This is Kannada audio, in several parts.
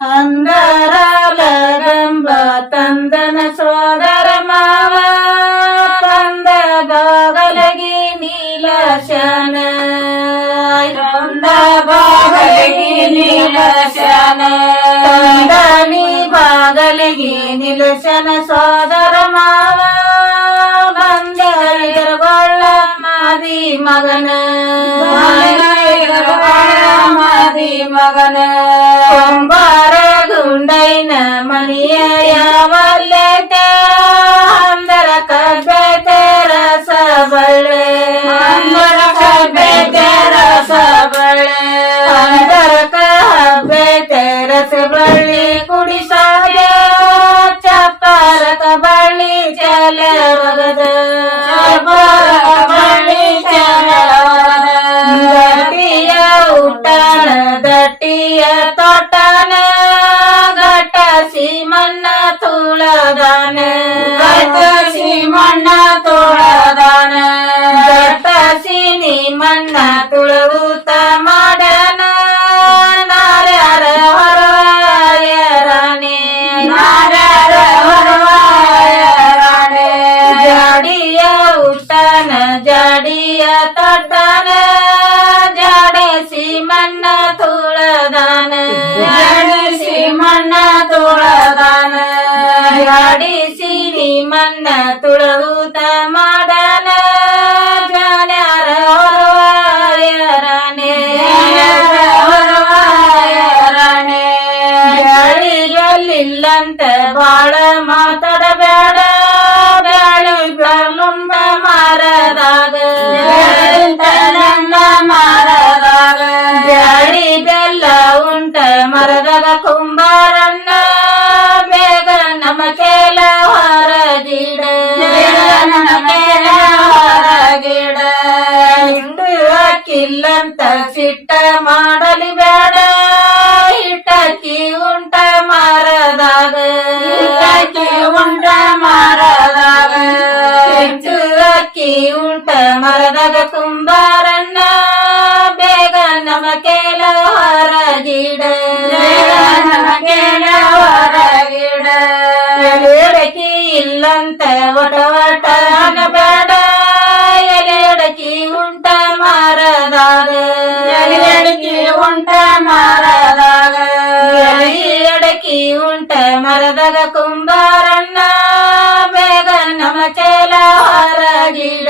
ಅಂದರಾಲ ಗಂಬ ತಂದನ ಸೋದರ ಮಾವ ತಂದ ಬಾಗಲಗಿ ನೀಲಶನ ತಂದ ಬಾಗಲಗಿ ನೀಲಶನ ತಂದನಿ ಬಾಗಲಗಿ ನಿಲಶನ ಸೋದರ ಮಾವ ಬಂದಗೊಳ್ಳ ಮಾದಿ ಮಗನ ಮಾದಿ ಮಗನ ಕೊಂಬಾರ ಗುಂಡೈನ ಮಣಿಯ ಯಾವಲ್ಲೆತ ಅಂದರ ಕಬ್ಬೆ ರಸ ಬಳ್ಳೆ ಅಂದರ ಕಬ್ಬೆ ರಸ ಬಳ್ಳೆ ಅಂದರ ಕಬ್ಬೆ ರಸ ಬಳ್ಳಿ ಕುಡಿಸಾಗ ಚಪ್ಪರಕ ಬಳ್ಳಿ ಚಲ ಒಗದ ಚಪ್ಪರಕ ಬಳ್ಳಿ ಚಲ ಒಗದ ದಟ್ಟಿಯ ಊಟಣ ದಟ್ಟಿಯ ತೋಟನ ಗಟಸಿ ಮಣ್ಣ ತುಳದಾನ ಗಟಸಿ ಮಣ್ಣ ತುಳದಾನ ಗಟಸಿ ನೀ ಮಣ್ಣ ತುಳುತ್ತ ಮಾಡನ ನಾರ್ಯಾರ ಹೊರವಾಯರಾಣೆ ನಾರ್ಯಾರ ಹೊರವಾಯರಾಣೆ ಜಾಡಿಯ ಊಟನ ಜಾಡಿಯ ತೋಟನ ಜಾಡಿಸಿ ಮಣ್ಣ ತುಳದಾನ ಜಾಡಿಸಿ ಮಣ್ಣ ತುಳದಾನ ಜಾಡಿಸಿ ನೀ ಮಣ್ಣ ತುಳುತ್ತ ಮಾಡನ ಜಾನ್ಯಾರ ಹೊರವಾಯರಾಣೆ ಹೊರವಾಯರಾಣೆ ಬ್ಯಾಳಿಗಲ್ಲಿಲ್ಲಂತ ಬಾಳ ಮಾತಾಡಬೇಡ ಬ್ಯಾಳಿ ಬ್ರಹ್ಮ ಮಾರದಾಗ ನನ್ನ ಮಾರದಾಗ ಬ್ಯಾಳಿ ಬೆಲ್ಲ ಉಂಟ ಮರದಾಗ ಕುಂಬಾರನ್ನ ಬೇಗ ನಮ್ಮ ಕೇಲ ಹೊರಗಿಡ ನಮಗೆಲ ಹೊರಗಿಡ ಹಿಂಡು ಹಾಕಿಲ್ಲಂತ ಸಿಟ್ಟ ಮಾಡಲಿ ಬೇಡ ಹಿಟ್ಟಕ್ಕಿ ಉಂಟ ಮಾರದಾಗ ಹಿಟ್ಟಕ್ಕಿ ಉಂಟ ಮಾರದಾಗ ಹೆಚ್ಚು ಅಕ್ಕಿ ಉಂಟ ಮರದಾಗ ಕುಂಬಾರನ್ನ ಬೇಗ ನಮ್ಮ ಕೇಲ ಹೊರಗಿಡ ನಮ್ಮ ಕೇಲ ಹೊರಗಿಡ ಎಲೆಡಕಿ ಇಲ್ಲಂತ ಒಟ ಒಟ ಬೇಡ ಎಲೆಡಕಿ ಉಂಟ ಮಾರದಾಗ ಎಲೆಡಕಿ ಉಂಟ ಮಾರದಾಗ ಎಲೆಡಕಿ ಉಂಟ ಮರದಾಗ ಕುಂಬಾರನ್ನ ಬೇಗ ನಮ್ಮ ಕೇಲ ಹೊರಗಿಡ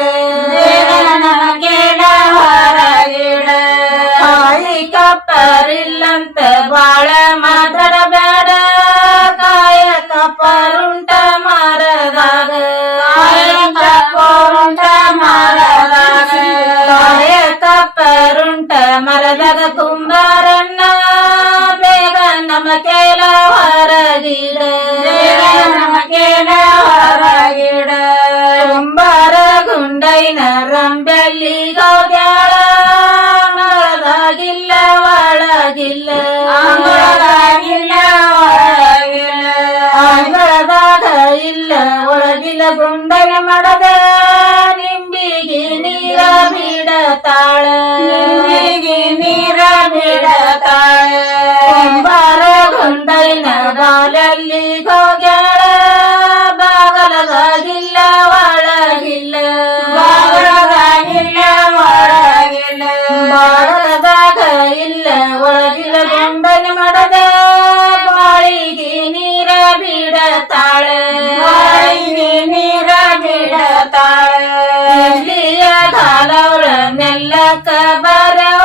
ನಮ್ಮ ಕೇಲ ಹೊರಗಿಡ ಕಾಯಿ ಕಪ್ಪರಿಲ್ಲಂತ ಬಾಳ ಮಾತಾಡಬೇಡ ಕಾಯ ಕಪ್ಪರುಂಟ ಮಾರದಾಗ ಕಾಯ ಕಪ್ಪರುಂಟ ಮಾರದಾಗ ಕಾಯ ಕಪ್ಪರುಂಟ ಮರದಾಗ ಕುಂಬಾರನ್ನ ಬೇಗ ನಮ್ಮ ಕೇಲ ಹೊರಗಿಡ ನಮ್ಮ ಕೇಲ ಹೊರಗಿಡ ಕುಂಬಾರ ಗುಂಡೈನ ರಂಬೆಲ್ಲಿ ಗೌದ್ಯಾಳ ಮರದಾಗಿಲ್ಲ ಒಳಗಿಲ್ಲ ಅಂಗಳದಾಗಿಲ್ಲ ಒಳಗಿಲ್ಲ ಅಂಗಳದಾಗ ಇಲ್ಲ ಒಳಗಿಲ್ಲ ಗುಂಡನ ಮಡದ ನಿಂಬಿಗೆ ನೀರ ಬಿಡತಾಳ ನಿಂಬಿಗೆ ನೀರ ಬಿಡತಾಳ ಕುಂಬಾರ ಗುಂಡೈನ ಬಾಲಲ್ಲಿ ಹೋಗ್ಯಾಳ ಬಾಗಲದಾಗಿಲ್ಲ ಒಳಗಿಲ್ಲ ಬಾಗಲದಾಗಿಲ್ಲ ಒಳಗಿಲ್ಲ ಬಾಗಲದಾಗ ಇಲ್ಲ ಒಳಗಿಲ್ಲ ಗುಂಡನ ಮಡದ ಬಾಳಿಗೆ ನೀರ ಬಿಡತಾಳ ಬಾಳಿಗೆ ನೀರ ಬಿಡತಾಳ ಇಲ್ಲಿಯ ಕಾಲವ್ರ ನೆಲ್ಲಕ್ಕ ಬರವ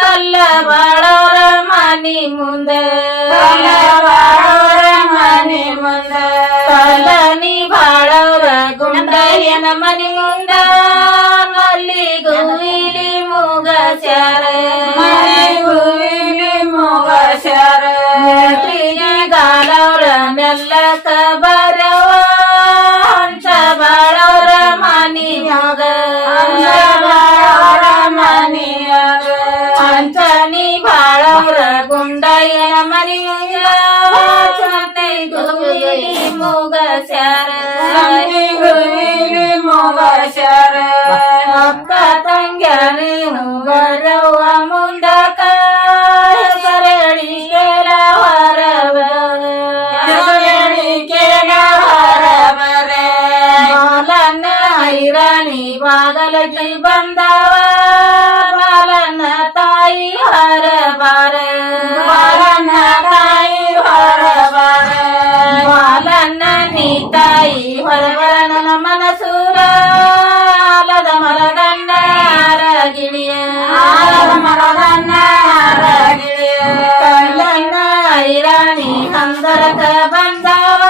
ಕಲ್ಲ ಬಾಳವ್ರ ಮನಿ ಮುಂದ ಕಲ್ಲ ಬಾಳವ್ರ ಮನಿ ಮುಂದ ಕಲ್ಲನಿ ಬಾಳವ್ರ ಗುಂಡಯ್ಯನ ಮನಿ ಮುಂದ ಮಲ್ಲಿಗೂ ಇಲಿ ಮುಗಸ್ಯಾರ ಮಲ್ಲಿಗೂ ಇಲಿ ಮುಗಸ್ಯಾರ ಗಾಲವ್ರ ನೆಲ್ಲಕ್ಕ ಬರವ ಹಂಸ ಬಾಳವ್ರ ಮನಿಯಾಗ ಹಂಸ ಬಾಳವ್ರ ಮನಿಯಾಗ ಹಂಸನಿ ಬಾಳವ್ರ ಗುಂಡಯ್ಯನ ಮನಿಯಾಗ ಸಂತೆಗೂ ಇಲಿ ಮುಗಸ್ಯಾರ ಸಂತೆಗೂ ಇಲಿ ಮುಗಸ್ಯಾರ ಅಕ್ಕ ತಂಗ್ಯಾನು ಬರವ ಮುಂದಕ ಸರಳಿ ಕೇಳವ ಬೆಳಗಿ ಬಂದವ ಬಾಲನ ತಾಯಿ ಹೊರಬಾರ ಬಾಲನ ತಾಯಿ ಹೊರಬಾರ ಬಾಲನ ನೀ ತಾಯಿ ಹೊರಬರ ನನ್ನ ಮನಸೂರ ಆಲದ ಮರದನ್ನ ಗಿಳಿಯ ಆಲದ ಮರದನ್ನ ಗಿಳಿಯ ಕಳ್ಳನ ಐರಾಣಿ ಹಂದರಕ ಬಂದವ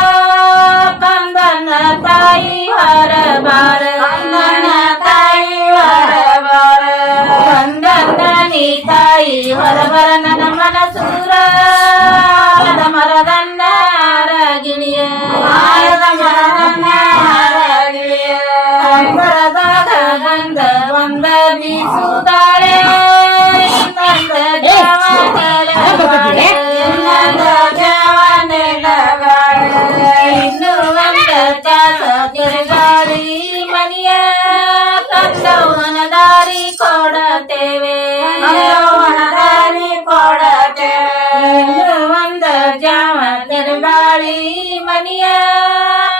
ಕಂದನ ತಾಯಿ ಹೊರಬಾರ ಕಂದನ ತಾಯಿ ಹೊರಬಾರ ಕಂದನ ನೀ ತಾಯಿ ಹೊರಬರ ನನ್ನ ಮನಸೂರ ಆಲದ ಮರದನ್ನ ಗಿಳಿಯ ಆಲದ ಮರದನ್ನ ಗಿಳಿಯ ಮರದಾಗ ಗಂಧ ಒಂದ ಬೀಸುತ್ತಾಳೆ ಇನ್ನು ಒಂದ ಚಾಸ ತಿರುಗಾಡಿ ಮನಿಯ ಕಂದವನ ದಾರಿ ಕೊಡತೇವೆ ದಾರಿ ಕೊಡತೇವೆ ಇನ್ನು ಒಂದ ಜಾವ ತಿರುಗಾಡಿ ಮನಿಯ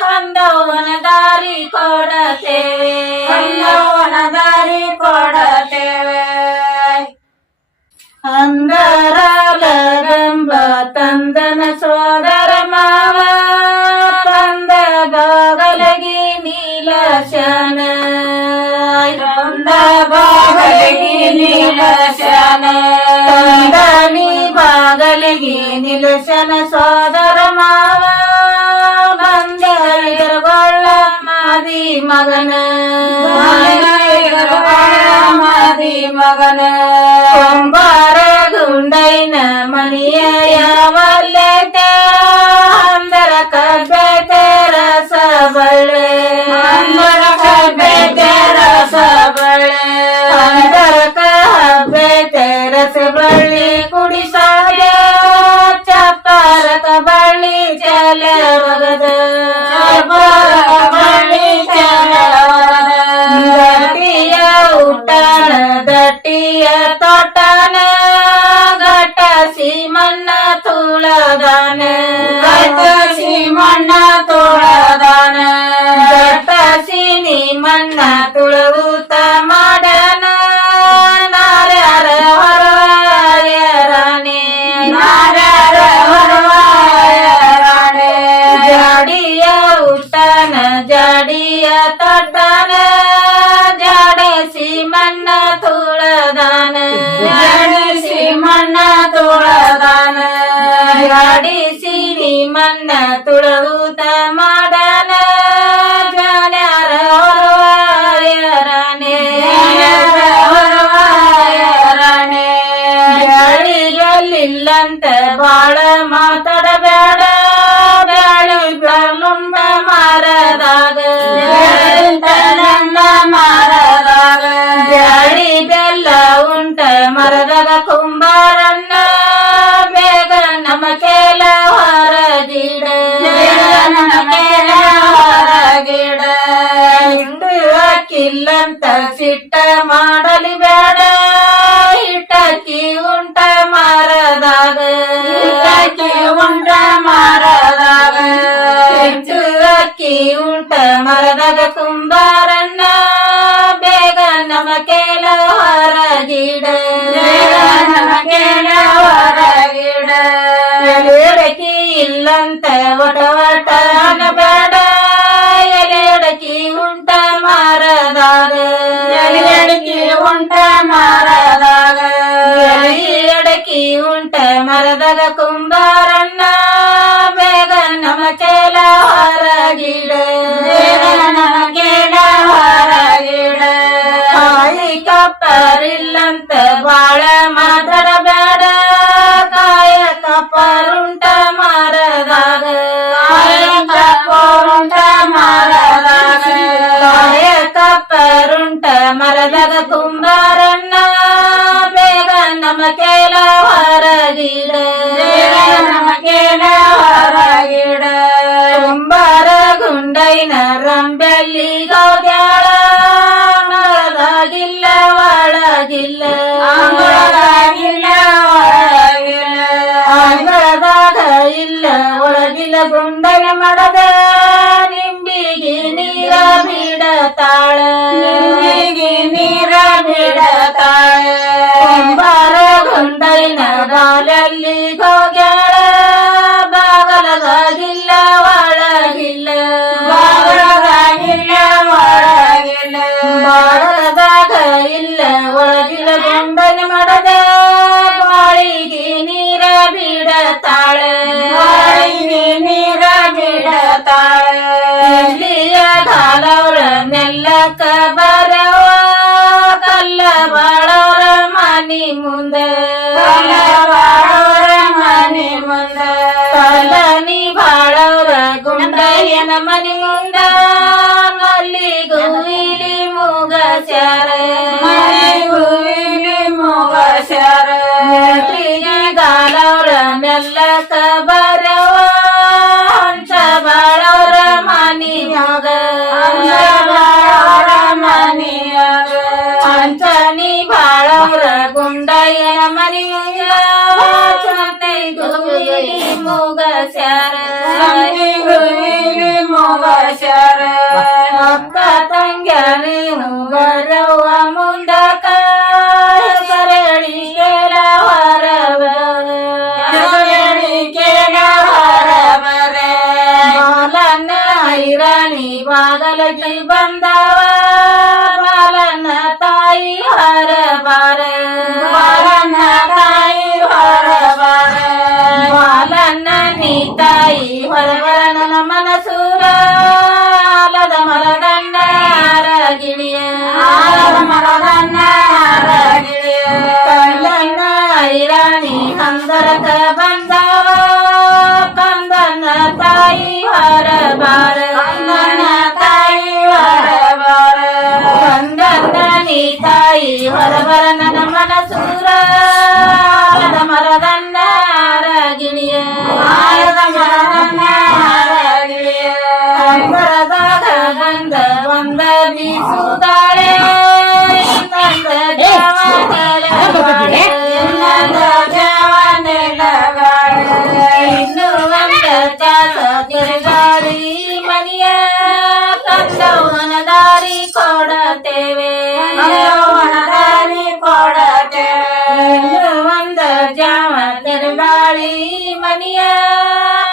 ಕಂದವನ ದಾರಿ ಕೊಡತೇವೆ ಕಂದವನ ದಾರಿ ಕೊಡತೇವೆ ಅಂದರಾಲಗಂಬ ತಂದನ ಸೋದರ ಮಾವ ಕಂದ ಬಾಗಲಗಿ ನೀಲಶನ ಕಂದ ಬಾಗಲಗಿ ನೀಲಶನ ಕಂದನಿ ಬಾಗಲಗಿ ನೀಲಶನ ಸೋದರ ಮಾವ ಬಂದಗೊಳ್ಳ ಮಾದಿ ಮಗನ ಮಾದಿ ಮಗನ ಕೊಂಬಾರ ಗುಂಡೈನ ಮಣಿಯ ಯಾವಲ್ಲೆತ ಅಂದರ ಕಬ್ಬೆ ರಸ ಬಳ್ಳೆ ಅಂದರ ಕಬ್ಬೆ ರಸ ಬಳ್ಳೆ ಅಂದರ ಕಬ್ಬೆ ರಸ ಬಳ್ಳಿ ಕುಡಿಸಾಯ ಚಪ್ಪರಕ ಬಳ್ಳಿ ಚಲ ಒಗದ ಚಪ್ಪರಕ ಬಳ್ಳಿ ಚಲ ಒಗದ ದಟ್ಟಿಯ ಊಟಣ ದಟ್ಟಿಯ ತೋಟನ ಗಟಸಿ ಮಣ್ಣ ತುಳದಾನ ಗಟಸಿ ಮಣ್ಣ ತುಳದಾನ ಗಟಸಿ ನೀ ಮಣ್ಣ ತುಳುತ್ತ ಮಾಡನ ನಾರ್ಯಾರ ಹೊರವಾಯರಾಣೆ ನಾರ್ಯಾರ ಹೊರವಾಯರಾಣೆ ಜಾಡಿಯ ಊಟನ ಜಾಡಿಯ ತೋಟನ ಜಾಡಿಸಿ ಮಣ್ಣ ತುಳದಾನ ಜಾಡಿಸಿ ಮಣ್ಣ ತುಳದಾನ ಜಾಡಿಸಿ ನೀ ಮಣ್ಣ ತುಳುತ್ತ ಮಾಡನ ಜಾನ್ಯಾರ ಹೊರವಾಯರಾಣೆ ಹೊರವಾಯರಾಣೆ ಗಾಳಿಯಲ್ಲಿಲ್ಲಂತ ಬಾಳ ಮಾತಾಡಬೇಡ ಬ್ಯಾಳಿ ಬ್ಯಾಳುಂಬ ಮಾರದಾಗ ಮಾರದಾಗ ಬ್ಯಾಳಿ ಬೆಲ್ಲ ಉಂಟ ಮರದಾಗ ಕುಂಬಾರನ್ನ ಬೇಗ ನಮ್ಮ ಕೇಲ ಹೊರಗಿಡ ನಮ್ಮ ಕೇಲ ಹೊರಗಿಡ ಹಿಂಡು ಹಾಕಿಲ್ಲಂತ ಸಿಟ್ಟ ಮಾಡಲಿ ಬೇಡ ಹಿಟ್ಟಕ್ಕಿ ಉಂಟ ಮಾರದಾಗ ಹಿಟ್ಟಕ್ಕಿ ಉಂಟ ಮಾರದಾಗ ಹೆಚ್ಚು ಅಕ್ಕಿ ಉಂಟ ಮರದಾಗ ಕುಂಬಾರನ್ನ ಬೇಗ ನಮ್ಮ ಕೇಲ ಹೊರಗಿಡ ನಮ್ಮ ಕೇಲ ಹೊರಗಿಡ ಎಲೆಡಕಿ ಇಲ್ಲಂತ ಒಟ ಒಟ ಬೇಡ ಎಲೆಡಕಿ ಉಂಟ ಮಾರದಾಗ ಎಲೆಡಕಿ ಉಂಟ ಮಾರದಾಗ ಎಲೆಡಕಿ ಉಂಟ ಮರದಾಗ ಕುಂಬಾರನ್ನ ಬೇಗ ನಮ್ಮ ಕೇಲ ಹೊರಗಿಡ ನಮ್ಮ ಕೇಲ ಹೊರಗಿಡ ಕಾಯಿ ಕಪ್ಪರಿಲ್ಲಂತ ಬಾಳ ಮಾತಾಡಬೇಡ ಕಾಯ ಕಪ್ಪರುಂಟ ಮಾರದಾಗ ಕಾಯ ಕಪ್ಪರುಂಟ ಮಾರದಾಗ ಕಾಯ ಕಪ್ಪರುಂಟ ಮರದಾಗ ಕುಂಬಾರನ್ನ ಬೇಗ ನಮ್ಮ ಕೇಲ ಹೊರಗಿಡ ನಮ್ಮ ಕೇಲ ಹೊರಗಿಡ ಕುಂಬಾರ ಗುಂಡೈನ ರಂಬೆಲ್ಲಿ ಗೋಗ್ಯಾಳ ಮರದಾಗಿಲ್ಲ ಒಳಗಿಲ್ಲ ಒಳಗಿಲ್ಲ ಒಳಗಿಲ್ಲ ಅಂಗಳದಾಗ ಇಲ್ಲ ಒಳಗಿಲ್ಲ ಗುಂಡನ ಮಡದ ನಿಂಬಿಗೆ ನೀರ ಬಿಡತಾಳ ನಿಂಬಿಗೆ ಬಿಡತಾಳೆ ಕುಂಬಾರ ಗುಂಡೈನ ಬಾಲಲ್ಲಿ ಹೋಗ್ಯಾಳ ಬಾಗಲದಾಗಿಲ್ಲ ಒಳಗಿಲ್ಲ ಬಾಗಲದಾಗಿಲ್ಲ ಒಳಗಿಲ್ಲ ಬಾಗಲದಾಗ ಇಲ್ಲ ಒಳಗಿಲ್ಲ ಗುಂಡನ ಮಡದ ಬಾಳಿಗೆ ನೀರ ಬಿಡತಾಳೆ ಬಾಳಿಗೆ ನೀರ ಬಿಡತಾಳೆ ಇಲ್ಲಿಯ ಕಾಲವ್ರ ನೆಲ್ಲಕ್ಕ ಬರವ ಕಲ್ಲ ಬಾಳವ್ರ ಮನಿ ಮುಂದ ಕಲ್ಲ ಬಾಳವ್ರ ಮನಿ ಮುಂದ ಕಲ್ಲನಿ ಬಾಳವ್ರ ಗುಂಡಯ್ಯನ ಮನಿ ಮುಂದ ಮಲ್ಲಿಗೂ ಇಲಿ ಮುಗಸ್ಯಾರ ಮಲ್ಲಿಗೂ ಇಲಿ ಮುಗಸ್ಯಾರ ಗಾಲವ್ರ ನೆಲ್ಲಕ್ಕ ಬರವ ಹಂಸ ಬಾಳವ್ರ ಮನಿಯಾಗ ಬಾಳವ್ರ ಮನಿಯಾಗ ಹಂಸನಿ ಬಾಳವ್ರ ಗುಂಡಯ್ಯನ ಮನಿಯಾಗ ಚಂದಿಗೂ ಇಲಿ ಮುಗಸ್ಯಾರ ಚಂದಿಗೂ ಇಲಿ ಮುಗಸ್ಯಾರ ಅಕ್ಕ ತಂಗ್ಯಾನಿ ಬರವ್ವ ಮುಂದಕ ಸರಳಿ ಕೇಳ ಹೊರಬರ ಕೇಳ ಹೊರಬರ ಬಾಲನ್ನ ಐರಾಣಿ ಬಾಗಲಗಿ ಬಂದವ ಬಾಲನ್ನ ತಾಯಿ ಹೊರಬಾರ ಬಾಲನ್ನ ತಾಯಿ ಹೊರಬಾರ ಬಾಲನ್ನ ನೀ ತಾಯಿ ಹೊರಬರ ನನ್ನ ಮನಸೂರ ಆಲದ ಮರದನ್ನ ಅರಗಿಳಿಯ ಆಲದ ಮರದನ್ನ ಅರಗಿಳಿಯ ಕಳ್ಳನ್ನ ಐರಾಣಿ ಹಂದರಕ ಬಂದವ ಕಂದನ ತಾಯಿ ಹೊರಬಾರ ಕಂದನ ತಾಯಿ ಹೊರಬಾರ ಕಂದನ್ನ ನೀ ತಾಯಿ ಹೊರಬರ ನನ್ನ ಮನಸೂರ ಆಲದ ಮರದನ್ನ ಅರಗಿಳಿಯ ಆಲದ ಮರದನ್ನ ಅರಗಿಳಿಯ ಅಂಬರದಾಗ ಗಂಧ ಒಂದ ಬೀಸುತ್ತಾಳೆ ತಂದ ಇನ್ನು ಒಂದ ಚಾಸ ತಿರುಗಾಡಿ ಮನಿಯ ಕಂದವನ ದಾರಿ ಕೊಡತೇವೆ ದಾರಿ ಕೊಡತೇವೆ ಇನ್ನು ಒಂದ ಜಾವ ತಿರುಗಾಳಿ ಮನಿಯ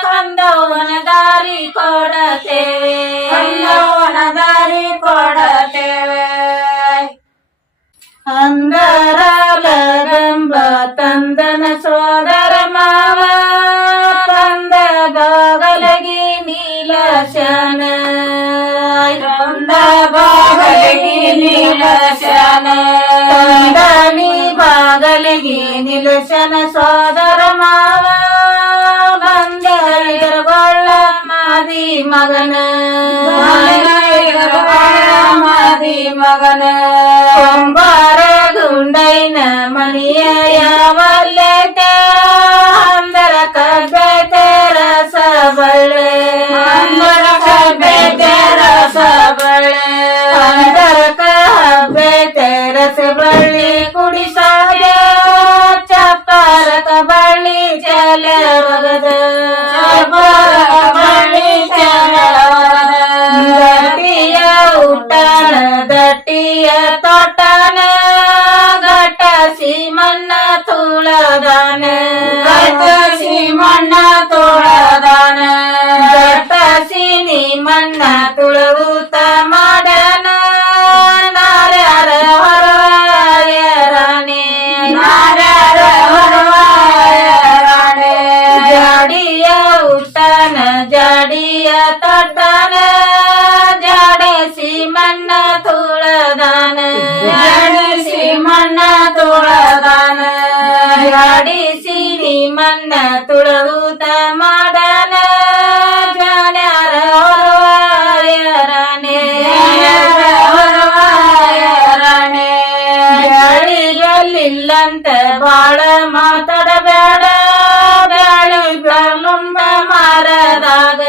ಕಂದವನ ದಾರಿ ಕೊಡತೇವೆ ಕಂದವನ ದಾರಿ ಕೊಡತೇವೆ ಅಂದರಾಲಗಂಬ ತಂದನ ಸೋದರ ಮಾವ ತಂದ ಬಾಗಲಗಿ ನೀಲಶನ ತಂದ ಬಾಗಲಗಿ ನೀಲಶನ ತಂದನಿ ಬಾಗಲಗಿ ನಿಲಶನ ಸೋದರ ಮಾವ ಬಂದಗೊಳ್ಳ ಮಾದಿ ಮಗನ ಮಾದಿ ಮಗನ ಕುಂಬಾರ ಗುಂಡೈನ ಮನಿಯ ಯಾವಲ್ಲೆಟ ಅಂದರ ಕಬ್ಬೆ ರಸ ಬಳ್ಳೆ ಅಂದರ ಕಬ್ಬೆ ರಸ ಬಳ್ಳೆ ಅಂದರ ಕಬ್ಬೆ ರಸ ಬಳ್ಳಿ ಕುಡಿಸಾಗ ಚಪ್ಪರಕ ಬಳ್ಳಿ ಚಲ ಒಗದ ಚಪ್ಪರಕ ಬಳ್ಳಿ ಚಲ ಒಗದ ದಟ್ಟಿಯ ಊಟನ ದಟ್ಟಿಯ ತೋಟನ ಗಟಸಿ ಮಣ್ಣ ತುಳದಾನ ಗಟಸಿ ಮಣ್ಣ ತುಳದಾನ ಗಟಸಿ ನೀ ಮಣ್ಣ ತುಳುತ್ತ ಮಾಡನ ನಾರ್ಯಾರ ಹೊರವಾಯರಾಣೆ ನಾರ್ಯಾರ ಹೊರವಾಯರಾಣೆ ಜಾಡಿಯ ಊಟನ ಜಾಡಿಯ ತೋಟನ ಜಾಡಿಸಿ ಮಣ್ಣ ತುಳದಾನ ಜಾಡಿಸಿ ಮಣ್ಣ ತುಳದಾನ ಜಾಡಿಸಿ ನೀ ಮಣ್ಣ ತುಳುತ್ತ ಮಾಡನ ಜಾನ್ಯಾರ ಹೊರವಾಯರಾಣೆ ಹೊರವಾಯರಾಣೆ ಬ್ಯಾಳಿಗಲ್ಲಿಲ್ಲಂತ ಬಾಳ ಮಾತಾಡಬೇಡ ಬ್ಯಾಳಿ ಮುಂದ ಮಾರದಾಗ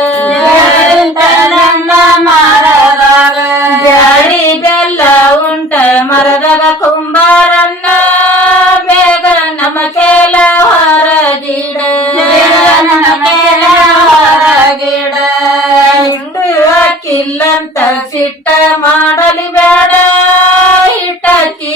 ಮಾರದಾಗ ಬ್ಯಾಳಿ ಬೆಲ್ಲ ಉಂಟ ಮರದಾಗ ಕುಂಬಾರನ್ನ ಬೇಗ ನಮ್ಮ ಕೇಲ ಹೊರಗಿಡ ನಮಗೆಲ್ಲ ಹೊರಗಿಡ ಹಿಂಡು ಅಕ್ಕಿಲ್ಲಂತ ಸಿಟ್ಟ ಮಾಡಲಿ ಬೇಡ ಹಿಟ್ಟಕ್ಕಿ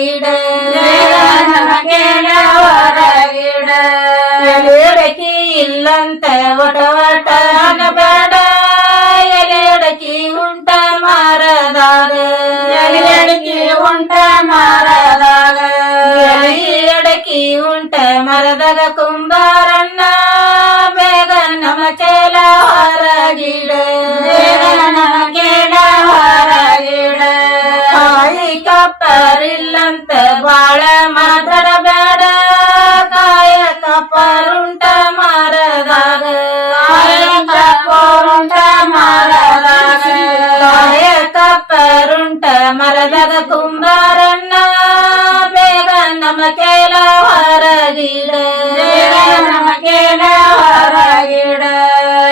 ಹೊರಗಿಡ ನಮಗೇನ ಹೊರಗಿಡ ಎಲೆಡಕಿ ಇಲ್ಲಂತ ಒಟ ಒಟ ಅನಬೇಡ ಎಲೆಡಕಿ ಉಂಟ ಮಾರದಾಗ ಎಲೆಡಕಿ ಉಂಟ ಮಾರದಾಗ ಎಲೆಡಕಿ ಉಂಟ ಮರದಾಗ ಕುಂಬಾರಣ್ಣ ಬೇಗ ನಮ ಕೇಳ ಹೊರಗಿಡ ಬೇಗ ನಮ ಕೇಳ ಹೊರಗಿಡ ಕಾಯಿ ಕಪ್ಪರಿಲ್ಲಂತ ಬಾಳ ಮಾತಾಡಬೇಡ ಕಾಯ ಕಪ್ಪರುಂಟ ಮಾರದಾಗ ಕಾಯ ಕಪ್ಪರುಂಟ ಮಾರದಾಗ ಕಾಯ ಕಪ್ಪರುಂಟ ಮರದಾಗ ಕುಂಬಾರಣ್ಣ ಬೇಗ ನಮ ಕೇಳ ಹೊರಗಿಡ ಬೇಗ ನಮ ಕೇಳ ಹೊರಗಿಡ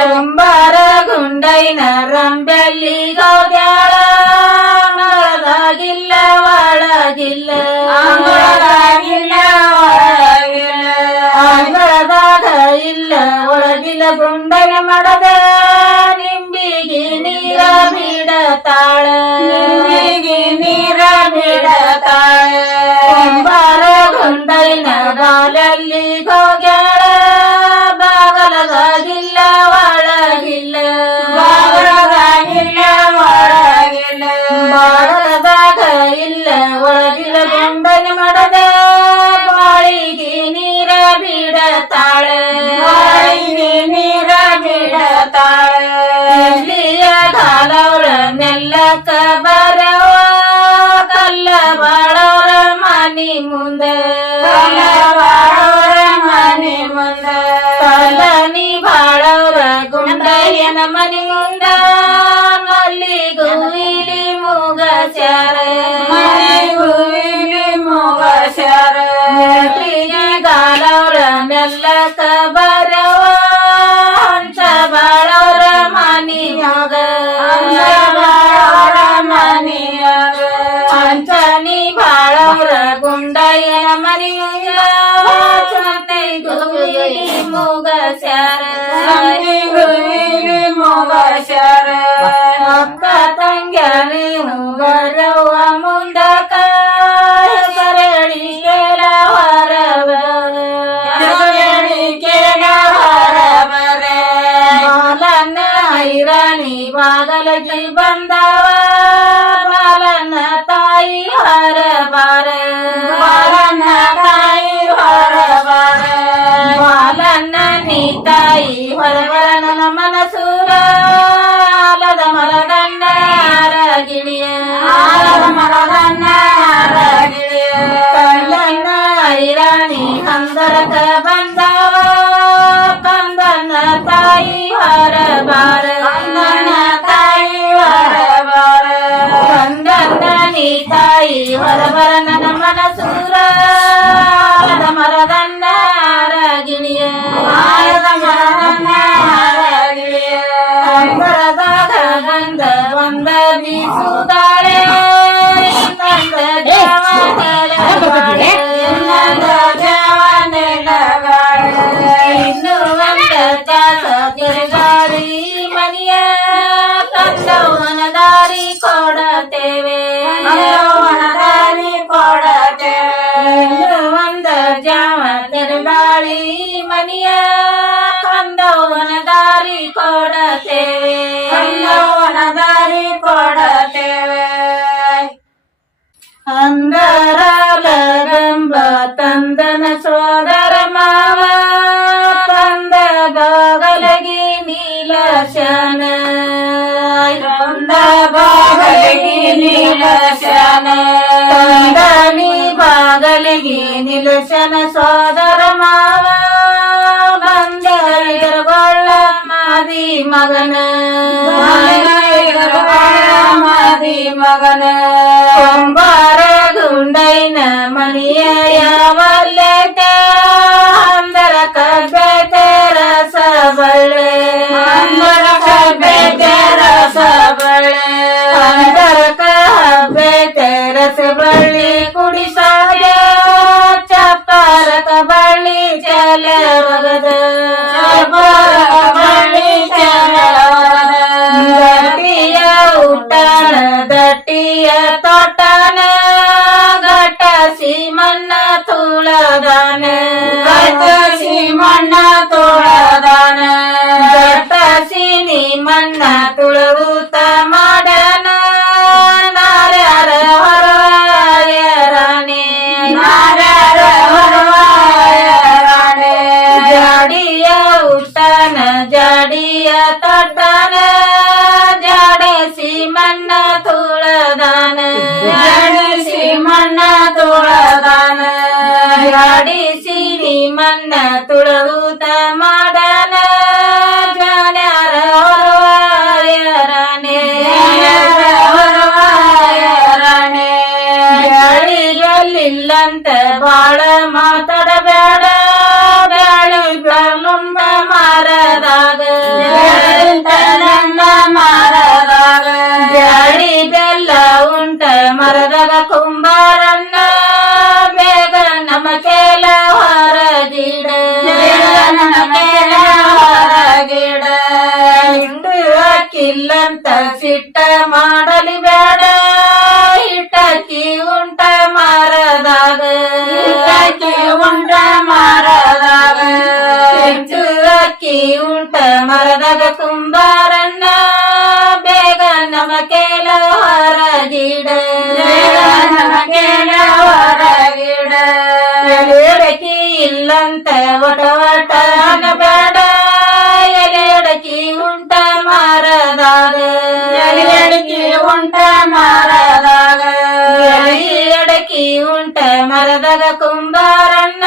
ಕುಂಬಾರ ಗುಂಡೈನ ರಂಬೆಲ್ಲಿ ಗೌದ್ಯಾಳ ಮರದಾಗಿಲ್ಲ ಒಳಗಿಲ್ಲ ಅಂಗಳದಾಗಿಲ್ಲ ಒಳಗಿಲ್ಲ ಅಂಗಳದಾಗ ಇಲ್ಲ ಒಳಗಿಲ್ಲ ಗುಂಡನ ಮಡದ ನಿಂಬಿಗೆ ನೀರ ಬಿಡತಾಳ ನಿಂಬಿಗೆ ನೀರ ಬಿಡತಾಳ ಕುಂಬಾರ ಗುಂಡೈನ ಬಾಲಲ್ಲಿ ಹೋಗ್ಯಾಳ ಬಾಗಲದಾಗಿಲ್ಲ ಒಳಗಿಲ್ಲ ಬಾಗಲದಾಗಿಲ್ಲ ಒಳಗಿಲ್ಲ ಬಾಗಲದಾಗ ಇಲ್ಲ ಒಳಗಿಲ್ಲ ಗುಂಡನ ಮಡದ ಬಾಳಿಗೆ ನೀರ ಬಿಡತಾಳೆ ಬಾಳಿಗೆ ನೀರ ಬಿಡತಾಳೆ ಇಲ್ಲಿಯ ಕಾಲವ್ರ ನೆಲ್ಲಕ್ಕ ಬರವ ಕಲ್ಲ ಬಾಳವ್ರ ಮನಿ ಮುಂದ ಕಲ್ಲ ಬಾಳವ್ರ ಮನಿ ಮುಂದ ಕಲ್ಲನಿ ಬಾಳವ್ರ ಗುಂಡಯ್ಯನ ಮನಿ ಮುಂದ ಮಲ್ಲಿಗೂ ಇಲಿ ಮುಗಸ್ಯಾರ ಮಲ್ಲಿಗೂ ಇಲಿ ಮುಗಸ್ಯಾರ ಗಾಲವ್ರ ನೆಲ್ಲಕ್ಕ ಬರವ ಹಂಸ ಬಾಳವ್ರ ಮನಿಯಾಗ ಬಾಳವ್ರ ಮನಿಯಾಗ ಹಂಸನಿ ಬಾಳವ್ರ ಗುಂಡಯ್ಯನ ಮನಿಯಾಗ ಮುಗಸ್ಯಾರ ಮುಗಸ್ಯಾರ ಅಕ್ಕ ತಂಗ್ಯಾನಿ ಬರವ ಮುಂದಕ ಕರಡಿ ಕೇಳ ಹೊರಬ ಕೇಳ ಹೊರಬರ ಬಾಲನ್ನ ಐರಾಣಿ ಬಾಗಲಗಿ ಬಂದವ ಬಾಲನ್ನ ತಾಯಿ ಹೊರಬಾರ ಬಾಲನ್ನ ತಾಯಿ ಹೊರಬಾರ ಬಾಲನ್ನ ನೀ ತಾಯಿ ಹೊರಬರ ನನ್ನ ಮನಸೂರ ಆಲದ ಮರದನ್ನ ಅರಗಿಳಿಯ ಆಲದ ಮರದನ್ನ ಅರಗಿಳಿಯ ಕಳ್ಳನ್ನ ಐರಾಣಿ ಹಂದರಕ ಬಂದವ ಕಂದನ ತಾಯಿ ಹೊರಬಾರ ಕಂದನ ತಾಯಿ ಹೊರಬಾರ ಕಂದನ್ನ ನೀ ತಾಯಿ ಹೊರಬರ ನನ್ನ ಮನಸೂರ ಆಲದ ಮರದನ್ನ ಅರಗಿಳಿಯ ಆಲದ ಮರದನ್ನ ಅರಗಿಳಿಯ ಮರದಾಗ ಬಂದ ಒಂದ ಬೀಸುತ್ತಾಳೆ ಇನ್ನೊಂದ ಜವನೆಲಗಾಳೆ ಇನ್ನು ಒಂದ ತಾಸ ತಿರುಗಾಡಿ ಮನಿಯ ಕಂದವನ ದಾರಿ ಕೊಡತೇವೆ ದಾರಿ ಕೊಡತೇವೆ ಇನ್ನು ಒಂದ ಜಾವ ತಿರುಗಾಳಿ ಮನಿಯ ಕಂದವನ ದಾರಿ ಕೊಡತೇವೆ ಕಂದವನ ದಾರಿ ಕೊಡತೇವೆ ಅಂದರಲಗಂಬ ತಂದನ ಸೋದರ ಮಾವ ತಂದ ಬಾಗಲಗಿ ನೀಲಶನ ತಂದ ಬಾಗಲಗಿ ನೀಲಶನ ತಂದನಿ ಬಾಗಲಗಿ ನೀಲಶನ ಸೋದರ ಮಾವ ಬಂದಗೊಳ್ಳ ಮಾದಿ ಮಗನ ಮಾದಿ ಮಗನ ಕುಂಬಾರ ಗುಂಡೈನ ಮಣಿಯ ಯಾವಲ್ಲೆತ ಅಂದರ ಕಬ್ಬೆ ರಸ ಬಳ್ಳೆ ಅಂದರ ಕಬ್ಬೆ ರಸ ಬಳ್ಳೆ ಅಂದರ ಕಬ್ಬೆ ರಸ ಬಳ್ಳಿ ಕುಡಿಸಾಯ ಚಪ್ಪರಕ ಬಳ್ಳಿ ಚಲ ಒಗದ ಚಪ್ಪರಕ ಬಳ್ಳಿ ಚಲ ಒಗದ ದಟ್ಟಿಯ ಊಟಣ ದಟ್ಟಿಯ ತೋಟನ ಘಟ್ಟ ಮನ್ನ ತುಳುಗುತ್ತ ಮಾಡನ ನಾರ್ಯಾರ ಹೊರವಾಯರಾಣೆ ನಾರ್ಯಾರ ಹೊರವಾಯರಾಣೆ ಜಾಡಿಯ ಉಟ್ಟನ ಜಾಡಿಯ ತೊಟ್ಟನ ಜಾಡಿಸಿ ಮಣ್ಣ ತುಳದಾನ ಜಾಡಿಸಿ ಮಣ್ಣ ತುಳದಾನ ಜಾಡಿಸಿ ಮಣ್ಣ ತುಳುಗುತ್ತ ಮಾಡನ ಜಾನ್ಯಾರ ಹೊರವಾಯರಾಣೆ ಹೊರವಾಯರಾಣೆ ಬ್ಯಾಳಿಗಲ್ಲಿಲ್ಲಂತ ಬಾಳ ಮಾತಾಡಬೇಡ ಬ್ಯಾಳಿ ನಮ್ಮ ಮಾರದಾಗ ನಮ್ಮ ಮಾರದಾಗ ಬ್ಯಾಳಿ ಬೆಲ್ಲ ಉಂಟ ಮರದಾಗ ಕುಂಬಾರನ್ನ ಬೇಗ ನಮ ಕೇಲ ಹೊರಗಿಡ ನಮಗೆಲ ಹೊರಗಿಡ ಹಿಂಡು ಹಾಕಿಲ್ಲಂತ ಸಿಟ್ಟ ಮಾಡಲಿ ಬೇಡ ಹಿಟ್ಟಕ್ಕಿ ಉಂಟ ಮಾರದಾಗ ಹಿಟ್ಟಕ್ಕಿ ಉಂಟ ಮಾರದಾಗ ಹೆಚ್ಚು ಅಕ್ಕಿ ಉಂಟ ಮರದಾಗ ಕುಂಬಾರನ್ನ ಬೇಗ ನಮ ಕೇಲ ಹೊರಗಿಡ ನಮ ಕೇಲ ಹೊರಗಿಡ ಎಲೆಡಕಿ ಇಲ್ಲಂತ ಒಟ ಒಟ ಬೇಡ ಎಲೆಡಕಿ ಉಂಟ ಮಾರದಾಗ ಎಲೆಡಕಿ ಉಂಟ ಮಾರದಾಗ ಎಲೆಡಕಿ ಉಂಟ ಮರದಾಗ ಕುಂಬಾರನ್ನ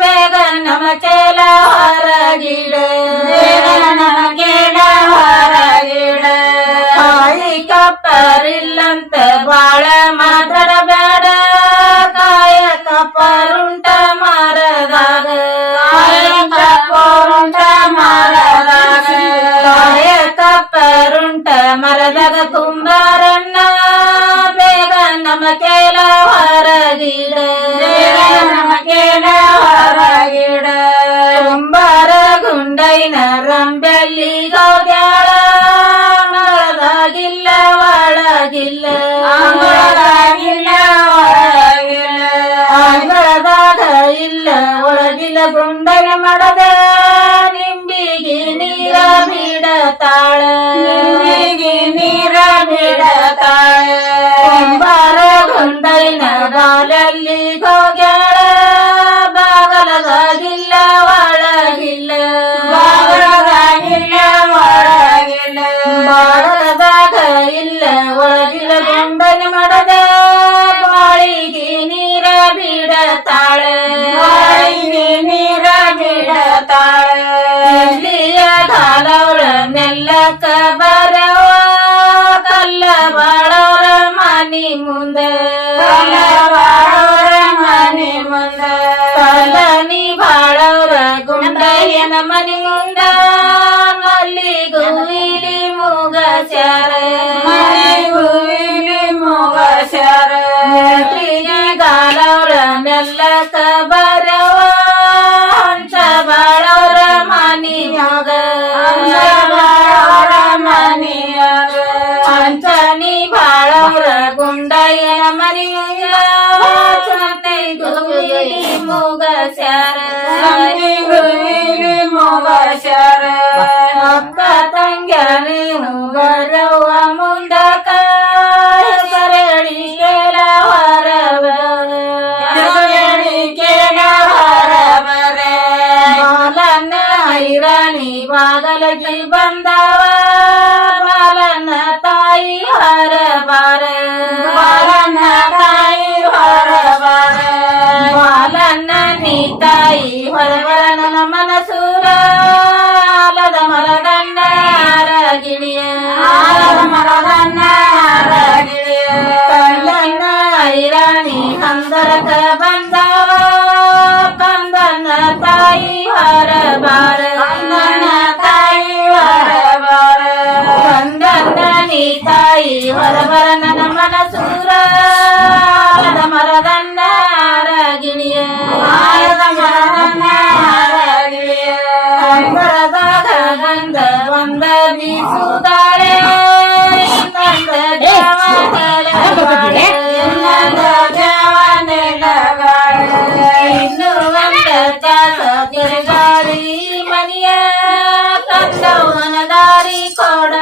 ಬೇಗ ನಮ ಕೇಲ ಹೊರಗಿಡ ನಮ ಕೇಲ ಹೊರಗಿಡ ಕಾಯಿ ಕಪ್ಪರಿಲ್ಲಂತ ಬಾಳ ಮಾತಾಡಬೇಡ ಕಾಯ ಕಪ್ಪರುಂಟ ಮಾರದಾಗ ಕಾಯ ಕಪ್ಪರುಂಟ ಮಾರದಾಗ ಕಾಯ ಕಪ್ಪರುಂಟ ಮರದಾಗ ಕುಂಬಾರನ್ನ ಬೇಗ ನಮ ಕೇಲ ಹೊರಗಿಡ ನಮ ಕೇಲ ಹೊರಗಿಡ ಕುಂಬಾರ ಗುಂಡೈನ ರಂಬೆಲ್ಲಿ ಹೋಗ್ಯಾಳ ಮರದಾಗಿಲ್ಲ ಒಳಗಿಲ್ಲ ಒಳಗಿಲ್ಲ ಒಳಗಿಲ್ಲ ಅಂಗಳದಾಗ ಇಲ್ಲ ಒಳಗಿಲ್ಲ ಗುಂಡನ ಮಡದ ನಿಂಬಿಗೆ ನೀರ ಬಿಡತಾಳ ನಿಂಬಿಗೆ ನೀರ ಬಿಡತಾಳ ಕುಂಬಾರ ಗುಂಡೈನ ಬಾಲಲ್ಲಿ ಹೋಗ್ಯಾಳ ಬಾಗಲದಾಗಿಲ್ಲ ಒಳಗಿಲ್ಲ ಬಾಗಲದಾಗಿಲ್ಲ ಒಳಗಿಲ್ಲ ಬಾಗಲದಾಗ ಇಲ್ಲ ಒಳಗಿಲ್ಲ ಗುಂಡನ ಮಡದ ಬಾಳಿಗೆ ನೀರ ಬಿಡತಾಳ ಬಾಳಿಗೆ ನೀರ ಬಿಡತಾಳ ಇಲ್ಲಿಯ ಕಾಲವ್ರ ನೆಲ್ಲಕ್ಕ ಬರವ ಕಲ್ಲ ಬಾಳವ್ರ ಮನಿ ಮುಂದ ಕಲ್ಲ ಬಾಳವ್ರ ಮನಿ ಮುಂದ ಕಲ್ಲನಿ ಬಾಳವ್ರ ಗುಂಡಯ್ಯನ ಮನಿ ಮುಂದ ಮಲ್ಲಿಗೂ ಇಲಿ ಮುಗಸ್ಯಾರ ಮಲ್ಲಿಗೂ ಇಲಿ ಮುಗಸ್ಯಾರ ಗಾಲವ್ರ ನೆಲ್ಲಕ್ಕ ಬರವ ಹಂಸ ಬಾಳವ್ರ ಮನಿಯಾಗ ಬಾಳವ್ರ ಮನಿಯಾಗ ಹಂಸನಿ ಬಾಳವ್ರ ಗುಂಡಯ್ಯನ ಮನಿಯಾಗ ಚಂದಿಗೂ ಇಲಿ ಮುಗಸ್ಯಾರ ಇಲಿ ಮುಗಸ್ಯಾರ ಅಕ್ಕ ತಂಗ್ಯಾನು ಬರವ ಮುಂದಕ ಕರಡಿ ಕೇಳ ಹೊರಬರ ಕೇಳ ಹೊರಬರ ಬಾಲನ ಐರಾಣಿ ಬಾಗಲಗಿ ಬಂದವ ಬಾಲನ ತಾಯಿ ಹೊರಬಾರ ಬಾಲನ ತಾಯಿ ಹೊರಬಾರ ಬಾಲನ ನೀ ತಾಯಿ ಹೊರಬರ ನನ್ನ ಮನಸೂರ ಆಲದ ಮರದನ್ನ ಅರಗಿಳಿಯ ಆಲದ ಮರದನ್ನ ಅರಗಿಳಿಯ ಕಳ್ಳನ ಐರಾಣಿ ಹಂದರಕ ಬಂದವ ಕಂದನ ತಾಯಿ ಹೊರಬಾರ ಕಂದನ ತಾಯಿ ಹೊರಬಾರ ಕಂದನ ನೀ ತಾಯಿ ಹೊರಬರ ನನ್ನ ಮನಸೂರ ಆಲದ ಮರದನ್ನ ಅರಗಿಳಿಯ ಆಲದ ಮರದನ್ನ ಅರಗಿಳಿಯ ಅಂಬರದಾಗ ಗಂಧ ಒಂದ ಬೀಸುತ್ತಾಳೆ ಇನ್ನೊಂದ ಇನ್ನು ಒಂದ ಚಾಸ ತಿರುಗಾಡಿ ಮನಿಯ ಕಂದವನ ದಾರಿ ಕೊಡ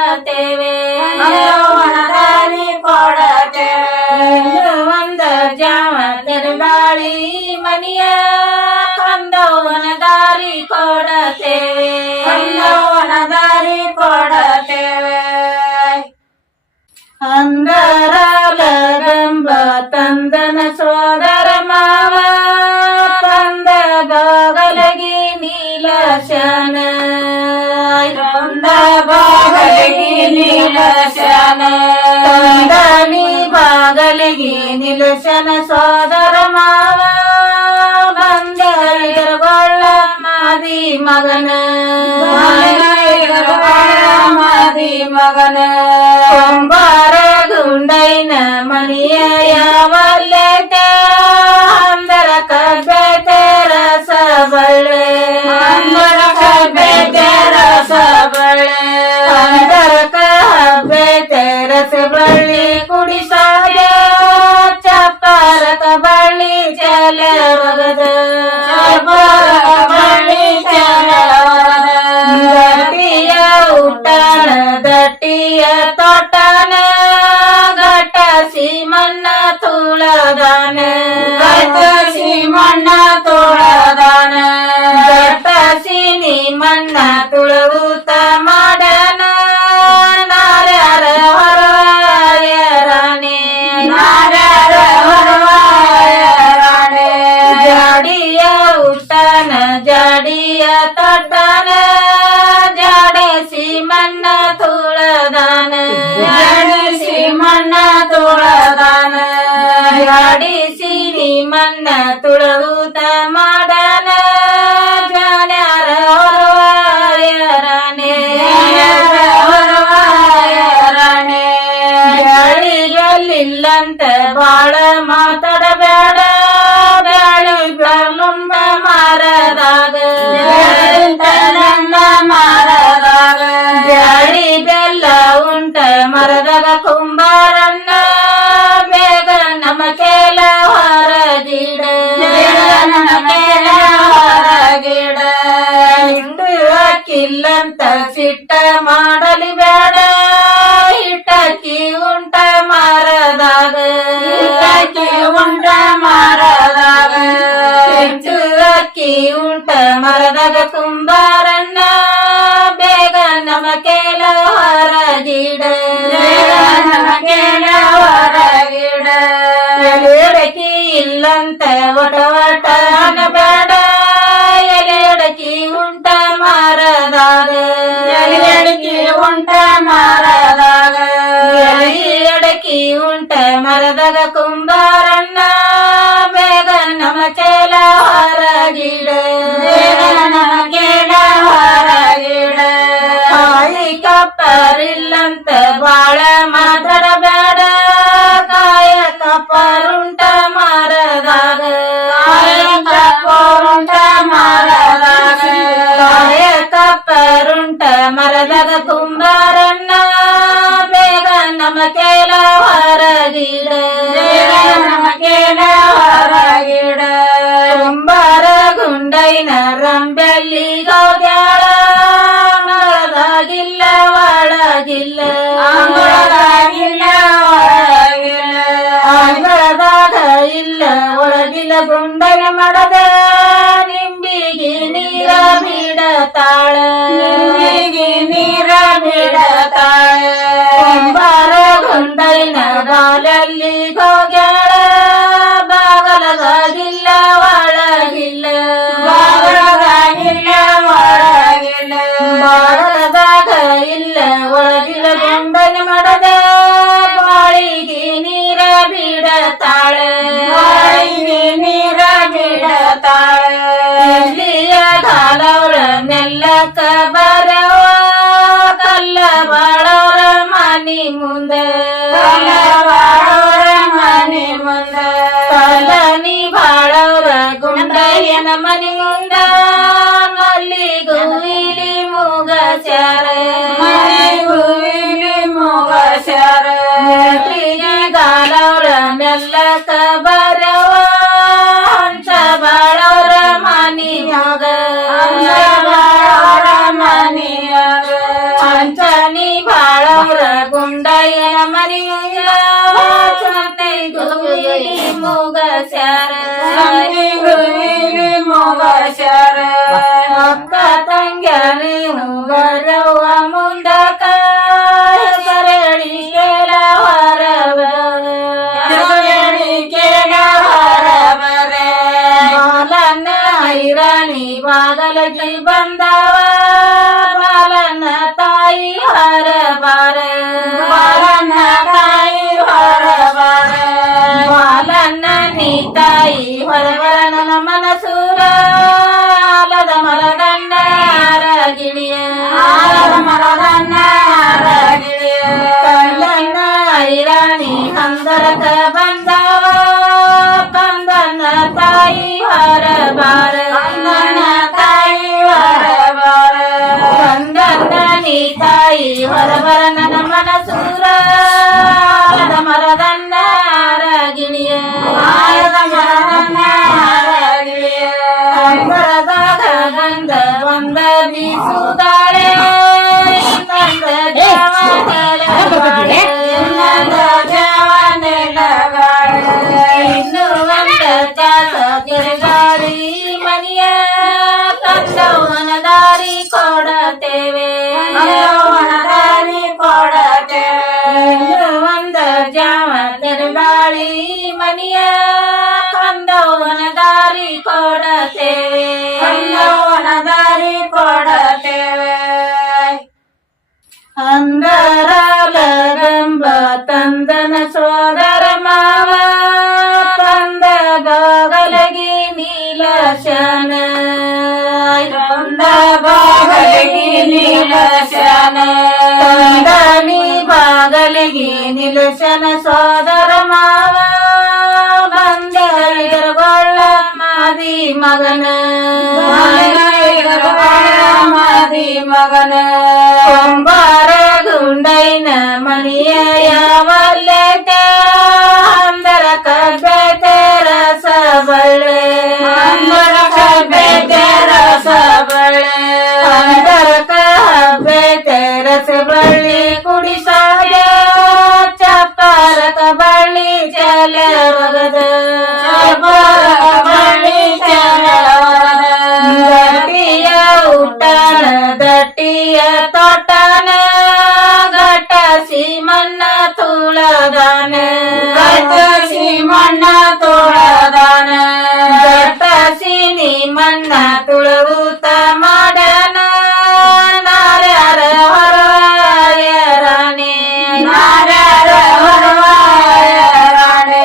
ಬಾಗಲಿಗೆ ನಿಲಶನ ತಂದನಿ ಬಾಗಲಿಗೆ ನಿಲಶನ ಸೋದರ ಮಾವ ಬಂದಗೊಳ್ಳ ಮಾದಿ ಮಗನ ಮಾದಿ ಮಗನ ಕೊಂಬಾರ ಗುಂಡೈನ ಮನಿಯ ಯಾವಲ್ಲೆ ಅಂದರ ಕಬ್ಬೆ ರಸ ಬಳ್ಳೆ ಅಂದರ ಕಬ್ಬೆ ರಸ ಬಳ್ಳೆ ಅಂದರ ಕಬ್ಬೆ ರಸ ಬಳ್ಳಿ ಕುಡಿಸಾಗ ಚಪ್ಪರಕ ಬಳ್ಳಿ ಚಲ ಒಗದ ಚಪ್ಪರಕ ಬಳ್ಳಿ ಚಲ ಒಗದ ದಟ್ಟಿಯ ಊಟಣ ದಟ್ಟಿಯ ತೋಟನ ಗಟ್ಟಸಿ ಮಣ್ಣ ತುಳದಾನ ಗಟ್ಟಸಿ ಮಣ್ಣ ತುಳದಾನ ಗಟ್ಟಸಿ ನೀ ಮಣ್ಣ ತುಳುತ್ತ ಮಾಡನ ನಾರ್ಯಾರ ಹೊರವಾಯರಾಣೆ ನಾರ್ಯಾರ ಹೊರವಾಯರಾಣೆ ಜಾಡಿಯ ಊಟನ ಜಾಡಿಯ ತಟ್ಟನ ಜಾಡಿಸಿ ಮಣ್ಣ ತುಳದಾನ ಜಾಡಿಸಿ ಮಣ್ಣ ತುಳದಾನ ಜಾಡಿಸಿ ನೀ ಮಣ್ಣ ತುಳುತ್ತ ಮಾಡನ ಜಾನ್ಯಾರ ಹೊರವಾಯರಾಣೆ ಹೊರವಾಯರಾಣೆ ಬ್ಯಾಳಿಗಲ್ಲಿಲ್ಲಂತ ಬಾಳ ಮಾತಾಡಬೇಡ ಬ್ಯಾಳಿ ಬೆಳ್ಳುಂಡ ಮಾರದಾಗ ಮಾರದಾಗ ಬ್ಯಾಳಿ ಬೆಲ್ಲ ಉಂಟ ಮರದಾಗ ಕುಂಬಾರನ್ನ ಬೇಗ ನಮ ಕೇಲ ಹೊರಗಿಡ ನಮಗೇಲ ಹೊರಗಿಡ ಹಿಂಡು ಹಾಕಿಲ್ಲಂತ ಸಿಟ್ಟ ಮಾಡಲಿ ಬೇಡ ಹಿಟ್ಟಕ್ಕಿ ಉಂಟ ಮಾರದಾಗ ಹಿಟ್ಟಕ್ಕಿ ಉಂಟ ಮಾರದಾಗ ಹೆಚ್ಚು ಅಕ್ಕಿ ಉಂಟ ಮರದಾಗ ಕುಂಬಾರನ್ನ ಬೇಗ ನಮ ಕೇಲ ಹೊರಗಿಡ ಬೇಗ ನಮ ಕೇಲ ಹೊರಗಿಡ ಎಲೆಡಕಿ ಇಲ್ಲಂತ ಒಟ ಒಟ ಬೇಡ ಎಲೆಡಕಿ ಉಂಟ ಮಾರದಾಗ ಎಲೆಡಕಿ ಉಂಟ ಮಾರದಾಗ ಎಲೆಡಕಿ ಉಂಟ ಮರದಾಗ ಕುಂಬಾರನ್ನ ಬೇಗ ನಮ ಕೇಲ ಹೊರಗಿಡ ಬೇಗ ನಮ ಕೇಲ ಹೊರಗಿಡ ಕಾಯಿ ಕಪ್ಪರಿಲ್ಲಂತ ಬಾಳ ಮಾತಾಡಬೇಡ ಕಾಯ ಕಪ್ಪರುಂಟ ಮಾರದಾಗ ಕಾಯ ಕಪ್ಪರುಂಟ ಮಾರದಾಗ ಕಾಯ ಕಪ್ಪರುಂಟ ಮರದಾಗ ಕುಂಬಾರನ್ನ ಬೇಗ ನಮ ಕೇಲ ಹೊರಗಿಡ ಬೇಗ ನಮ ಕೇಲ ಹೊರಗಿಡ ಕುಂಬಾರ ಗುಂಡೈನ ರಂಬೆಲ್ಲಿ ಗೌದ್ಯಾಳ ಮರದಾಗಿಲ್ಲ ಒಳಗಿಲ್ಲ ಅಂಗಳದಾಗಿಲ್ಲ ಒಳಗಿಲ್ಲ ಅಂಗಳದಾಗ ಇಲ್ಲ ಒಳಗಿಲ್ಲ ಗುಂಡನ ಮಡದ ನಿಂಬಿಗೆ ನೀರ ಬಿಡತಾಳ ನಿಂಬಿಗೆ ನೀರ ಬಿಡತಾಳ ಕುಂಬಾರ ಗುಂಡೈನ ಬಾಲಲ್ಲಿ ಹೋಗ್ಯಾಳ ಬಾಗಲದಾಗಿಲ್ಲ ಒಳಗಿಲ್ಲ ಬಾಗಲದಾಗಿಲ್ಲ ಒಳಗಿಲ್ಲ ಬಾಗಲದಾಗ ಇಲ್ಲ ಒಳಗಿಲ್ಲ ಗುಂಡನ ಮಡದ ಬಾಳಿಗೆ ನೀರ ಬಿಡತಾಳ ಬಾಳಿಗೆ ನೀರ ಬಿಡತಾಳ ಇಲ್ಲಿಯ ಕಾಲವ್ರ ನೆಲ್ಲಕ್ಕ ಬರವ ಕಲ್ಲ ಬಾಳವ್ರ ಮನಿ ಮುಂದ ಕಲ್ಲ ಬಾಳವ್ರ ಮನಿ ಮುಂದ ಕಲ್ಲನಿ ಬಾಳವ್ರ ಗುಂಡಯ್ಯನ ಮನಿ ಮುಂದ ಮಲ್ಲಿಗೂ ಇಲಿ ಮೂಗಸ್ಯಾರ ಮಲ್ಲಿಗೂ ಇಲಿ ಮೂಗಸ್ಯಾರ ಗಾಲವ್ರ ನೆಲ್ಲಕ್ಕ ಬರವ ಹಂಸ ಬಾಳವ್ರ ಮನಿಯಾಗ ಹಂಸ ಬಾಳವ್ರ ಮನಿಯಾಗ ಹಂಸನಿ ಬಾಳವ್ರ ಗುಂಡಯ್ಯನ ಮನಿಯಾಗ ಚಂದೈಗೂ ಇಲಿ ಮೂಗಸ್ಯಾರ ಮೂಗಸ್ಯಾರ ಅಕ್ಕ ತಂಗ್ಯಾನಿ ಬರವ ಮುಂದಕ ಸರಳಿ ಕೇಳ ಹೊರವ ಬಾಲನ ಐರಾಣಿ ಬಾಗಲಗಿ ಬಂದವ ಬಾಲನ ತಾಯಿ ತಾಯಿ ಹೊರಬರ ನನ್ನ ಮನಸೂರ ಆಲದ ಮರದನ್ನ ಗಿಣಿಯ ಆಲದ ಮರದನ್ನ ಗಿಳಿಯ ಮರದಾಗ ಗಂಧ ಬಂದ ಬೀಸುತ್ತಾಳೆ ಇನ್ನೊಂದ ಜವನೆಲಗಾಳೆ ಇನ್ನು ಒಂದ ಚಾಸ ತಿರುಗಾಡಿ ಮನಿಯ ಕಂದವನ ದಾರಿ ಕೊಡತೇವೆ ದಾರಿ ಕೊಡತೇವೆ ಇನ್ನು ಒಂದ ಜಾವ ತಿರುಗಾಳಿ ಮನಿಯ ಕಂದವನ ದಾರಿ ಕೊಡತೇವೆ ಕಂದವನ ದಾರಿ ಕೊಡತೇವೆ ಅಂದರಾಲಗಂಬ ತಂದನ ಸೋದರ ಮಾವ ತಂದ ಬಾಗಲಗಿ ನೀಲಶನ ತಂದ ಬಾಗಲಗಿ ನೀಲಶನ ತಂದನಿ ಬಾಗಲಗಿ ನೀಲಶನ ಸೋದರ ಮಾವ ಬಂದಗೊಳ್ಳ ಮಾದಿ ಮಗನ ಮಾದಿ ಮಗನ ಕೊಂಬಾರ ಗುಂಡೈನ ಮಣಿಯ ಯಾವಲ್ಲೆಟ ಅಂದರ ಕಬ್ಬೆ ರಸ ಬಳ್ಳೆ ಅಂದರ ಕಬ್ಬೆ ರಸ ಬಳ್ಳೆ ಅಂದರ ಕಬ್ಬೆ ರಸ ಬಳ್ಳಿ ಕುಡಿಸಾಗ ಚಪ್ಪರಕ ಬಳ್ಳಿ ಚಲ ಒಗದ ಚಪ್ಪರಕ ಬಳ್ಳಿ ಚಲ ಒಗದ ದಟ್ಟಿಯ ಊಟನ ದಟ್ಟಿಯ ತೋಟನ ಗಟಸಿ ಮಣ್ಣ ತುಳದಾನ ಗಟಸಿ ಮಣ್ಣ ತುಳದಾನ ಗಟಸಿ ನೀ ಮಣ್ಣ ತುಳುತ್ತ ಮಾಡನ ನಾರ್ಯಾರ ಹೊರವಾಯರಾಣೆ ನಾರ್ಯಾರ ಹೊರವಾಯರಾಣೆ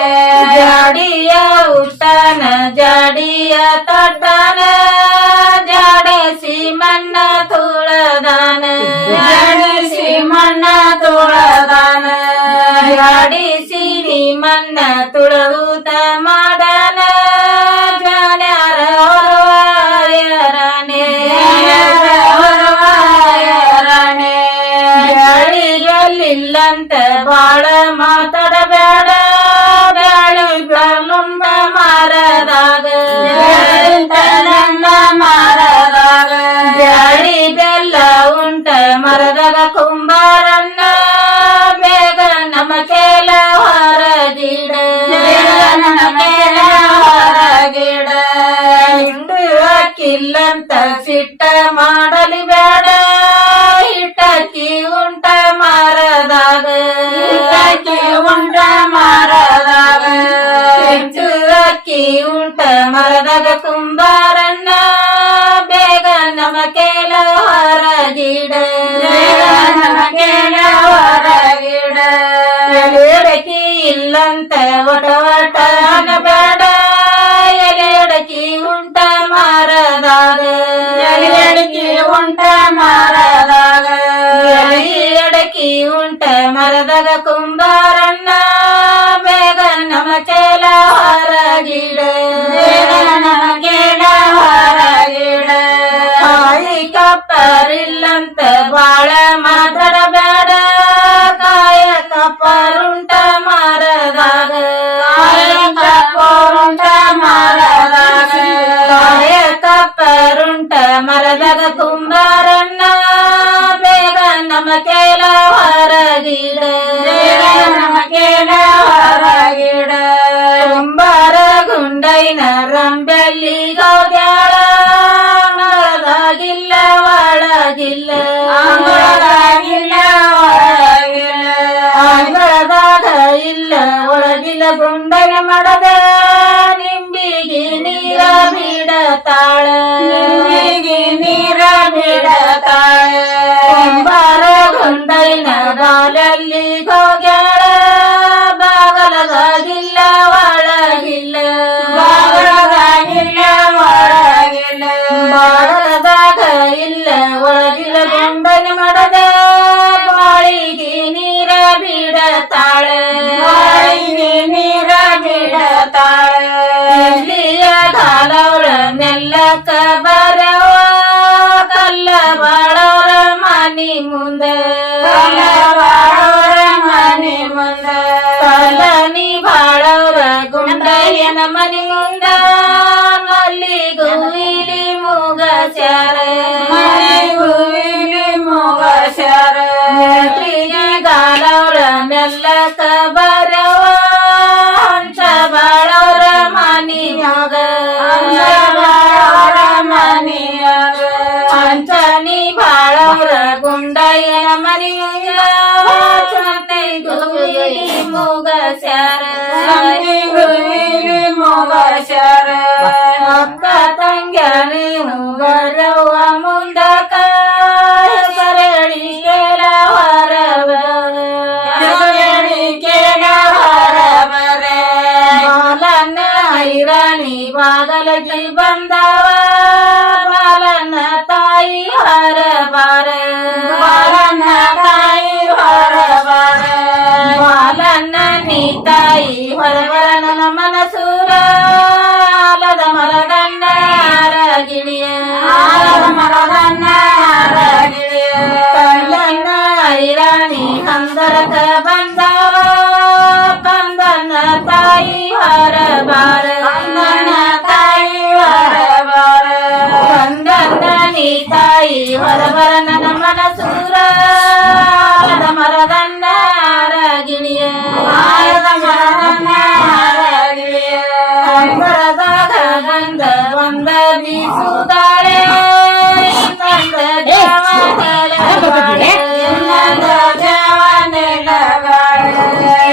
ಜಾಡಿಯ ಊಟನ ಜಾಡಿಯ ತೋಟನ ಜಾಡಿಸಿ ಮಣ್ಣ ತುಳದಾನ ಜಾಡಿಸಿ ಮಣ್ಣ ತುಳದಾನ ಜಾಡಿಸಿ ನೀ ಮಣ್ಣ ತುಳುತ್ತ ಮಾಡನ ಜಾನ್ಯಾರ ಹೊರವಾಯರಾಣೆ ಹೊರವಾಯರಾಣೆ ಬ್ಯಾಳಿಯಲ್ಲಿಲ್ಲಂತ ಬಾಳ ಮಾತಾಡಬೇಡ ಬ್ಯಾಳಿ ಬೆಳ್ಳುಂಬ ಮಾರದಾಗ ಮಾರದಾಗ ಬ್ಯಾಳಿ ಬೆಲ್ಲ ಉಂಟ ಮರದಾಗ ಕುಂಬಾರನ್ನ ಬೇಗ ನಮ್ಮ ಕೇಲ ಹೊರಗಿಡ ಕೇಲ ಹೊರಗಿಡ ಹಿಂಡು ಹಾಕಿಲ್ಲಂತ ಸಿಟ್ಟ ಮಾಡಲಿ ಬೇಡ ಹಿಟ್ಟಕ್ಕಿ ಉಂಟ ಮಾರದಾಗ ಹಿಟ್ಟಕ್ಕಿ ಉಂಟ ಮಾರದಾಗ ಹೆಚ್ಚು ಅಕ್ಕಿ ಉಂಟ ಮರದಾಗ ಕುಂಬಾರನ್ನ ಬೇಗ ನಮ್ಮ ಕೇಲ ಹೊರಗಿಡ ನಮ್ಮ ಕೇಲ ಹೊರಗಿಡ ಎಲೆಡಕಿ ಇಲ್ಲಂತ ಒಟ ಒಟ ಬೇಡ ಎಲೆಡಕಿ ಉಂಟ ಮಾರದಾಗ ಎಲೆಡಕಿ ಉಂಟ ಮಾರದಾಗ ಎಲೆಡಕಿ ಉಂಟ ಮರದಾಗ ಕುಂಬಾರನ್ನ ಬೇಗ ನಮ್ಮ ಕೇಲ ಹೊರಗಿಡ ನಮ್ಮ ಕೇಲ ಹೊರಗಿಡ ಕಾಯಿ ಕಪ್ಪರಿಲ್ಲಂತ ಬಾಳ ಮಾತಾಡಬೇಡ ಕಾಯ ಕಪ್ಪರುಂಟ ಮಾರದಾಗ ಕಾಯ ಕಪ್ಪರುಂಟ ಮಾರದಾಗ ಕಾಯ ಕಪ್ಪರುಂಟ ಮರದಾಗ ಕುಂಬಾರನ್ನ ಬೇಗ ನಮ್ಮ ಕೇಲ ಹೊರಗಿಡ ನಮ್ಮ ಕೇಲ ಹೊರಗಿಡ ಕುಂಬಾರ ಗುಂಡೈನ ರಂಬೆಲ್ಲಿ ಗೌಗ್ಯಾಳ ಮರದಾಗಿಲ್ಲ ಒಳಗಿಲ್ಲ ಒಳಗಿಲ್ಲ ಒಳಗಿಲ್ಲ ಅಂಗಳದಾಗ ಇಲ್ಲ ಒಳಗಿಲ್ಲ ಗುಂಡನ ಮಡದ ನಿಂಬಿಗೆ ನೀರ ಬಿಡತಾಳ ನಿಂಬಿಗೆ ನೀರ ಬಿಡತಾಳ ಕುಂಬಾರ ಗುಂಡೈನ ಬಾಲಲ್ಲಿ ಹೋಗ್ಯಾಳ ಬಾಗಲದಾಗಿಲ್ಲ ಒಳಗಿಲ್ಲ ಬಾಗಲದಾಗಿಲ್ಲ ಒಳಗಿಲ್ಲ ಬಾಗಲದಾಗ ಇಲ್ಲ ಒಳಗಿಲ್ಲ ಗುಂಡನ ಮಡದ ಬಾಳಿಗೆ ನೀರ ಬಿಡತಾಳ ಬಾಳಿಗೆ ನೀರ ಬಿಡತಾಳ ಇಲ್ಲಿಯ ಕಾಲವ್ರ ನೆಲ್ಲಕ್ಕ ಬರವ ಕಲ್ಲ ಬಾಳವ್ರ ಮನಿ ಮುಂದ ಮನಿ ಮುಂದ ಕಲನಿ ಬಾಳವ್ರ ಗುಂಡಯ್ಯನ ಮನಿ ಮುಂದ ಮಲ್ಲಿಗುವಿಲಿ ಮೂಗಸ್ಯಾರ ಮಲ್ಲಿಗುವಿಲಿ ಮೂಗಸ್ಯಾರ ಗಾಲವ್ರ ಮೆಲ್ಲಕ ಬರವ ಹಂಸ ಬಾಳವ್ರ ಮನಿಯಾಗ ಮನಿಯಾಗ ಹಂಸನಿ ಬಾಳವ್ರ ಗುಂಡಯ್ಯನ ಮನಿಯಾಗ ಗುವಿಲಿ ಮೂಗಸ್ಯಾರ ಮೂಗಸ್ಯಾರ ಅಕ್ಕ ತಂಗ್ಯಾನಿ ಬರವ್ವ ಮುಂದಕ ಕರಡಿ ಕೇಳ ಬಾಲನ್ನ ಐರಾಣಿ ಬಾಗಲಗಿ ಬಂದವ ಬಾಲನ್ನ ತಾಯಿ ಹರ ಬಾರ ಬಾಲನ್ನ ತಾಯಿ ಹೊರ ಬಾರ ಬಾಲನ್ನ ನೀ ತಾಯಿ ಹೊರಬರ ನನ್ನ ಮನಸೂರ ಆಲದ ಮರಗಣ್ಣ ಗಿಳಿಯ ಆಲದ ಮರಗಣ್ಣ ಗಿಳಿಯ ಕಳ್ಳನ್ನ ಐರಾಣಿ ಕಂದರಕ ಬಂದವ ಕಂದನ ತಾಯಿ ಹೊರ ಬಾರ ಕಂದನ ತಾಯಿ ಹೊರ ಬಾರ ಕಂದನ ನೀ ತಾಯಿ ಹೊರಬರ ನನ್ನ ಮನಸೂರ ಆಲದ ಮರಗಣ್ಣ ಗಿಳಿಯ ಆಲದ ಮರಗಣ್ಣ ಗಿಳಿಯ ಅಂಬರದಾಗ ಗಂಧ ಒಂದ ಬೀಸುತ್ತಾಳೆ ಇನ್ನೊಂದ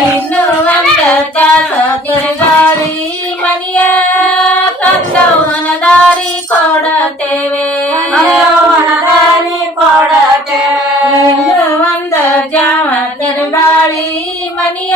ಇನ್ನು ಒಂದ ಚಾಸ ತಿರುಗಾಡಿ ಮನಿಯ ಕಂದವನ ದಾರಿ ಕೊಡತೇವೆ ದಾರಿ ಕೊಡತೇವೆ ಇನ್ನು ಒಂದ ಜಾವ ತಿರುಗಾಡಿ ಮನಿಯ